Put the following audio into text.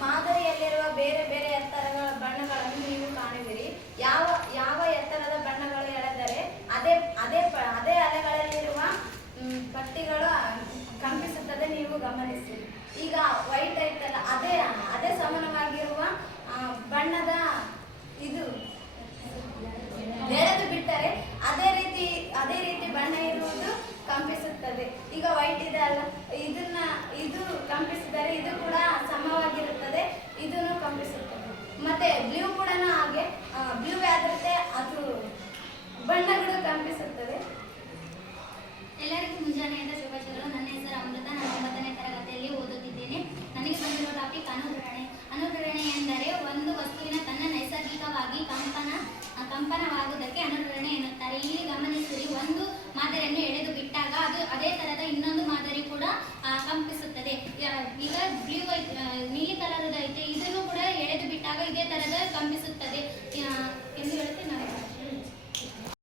ಮಾದರಿಯಲ್ಲಿರುವ ಬೇರೆ ಬೇರೆ ಎತ್ತರಗಳ ಬಣ್ಣಗಳನ್ನು ನೀವು ಕಾಣುವಿರಿ. ಯಾವ ಯಾವ ಎತ್ತರದ ಬಣ್ಣಗಳು ಎಳೆದರೆ ಅದೇ ಅದೇ ಅದೇ ಅಲೆಗಳಲ್ಲಿರುವ ಪಟ್ಟಿಗಳು ಕಂಪಿಸುತ್ತದೆ, ನೀವು ಗಮನಿಸಿ. ಈಗ ವೈಟ್ ಐತಲ್ಲ, ಅದೇ ಅದೇ ಸಮಾನವಾಗಿರುವ ಬಣ್ಣದ ಇದು ಎಳೆದು ಬಿಟ್ಟರೆ ಅದೇ ರೀತಿ ಬಣ್ಣ ಇರುವುದು ಕಂಪಿಸುತ್ತದೆ. ಈಗ ವೈಟ್ ಇದೆ ಅಲ್ಲ, ಇದು ಕಂಪಿಸಿದರೆ ಇದು ಕೂಡ ಸಮವಾಗಿರುತ್ತದೆ, ಇದನ್ನು ಕಂಪಿಸುತ್ತದೆ. ಮತ್ತೆ ಬ್ಲೂ ಕೂಡ ಹಾಗೆ, ಬ್ಲೂ ಆದ್ರೆ ಅದು ಬಣ್ಣಗಳು ಕಂಪಿಸುತ್ತದೆ. ಎಲ್ಲರಿಗೂ ಮುಂಜಾನೆಯಿಂದ ಶುಭಾಶಯಗಳು. ನನ್ನ ಹೆಸರು ಅಮೃತ. ನಾನು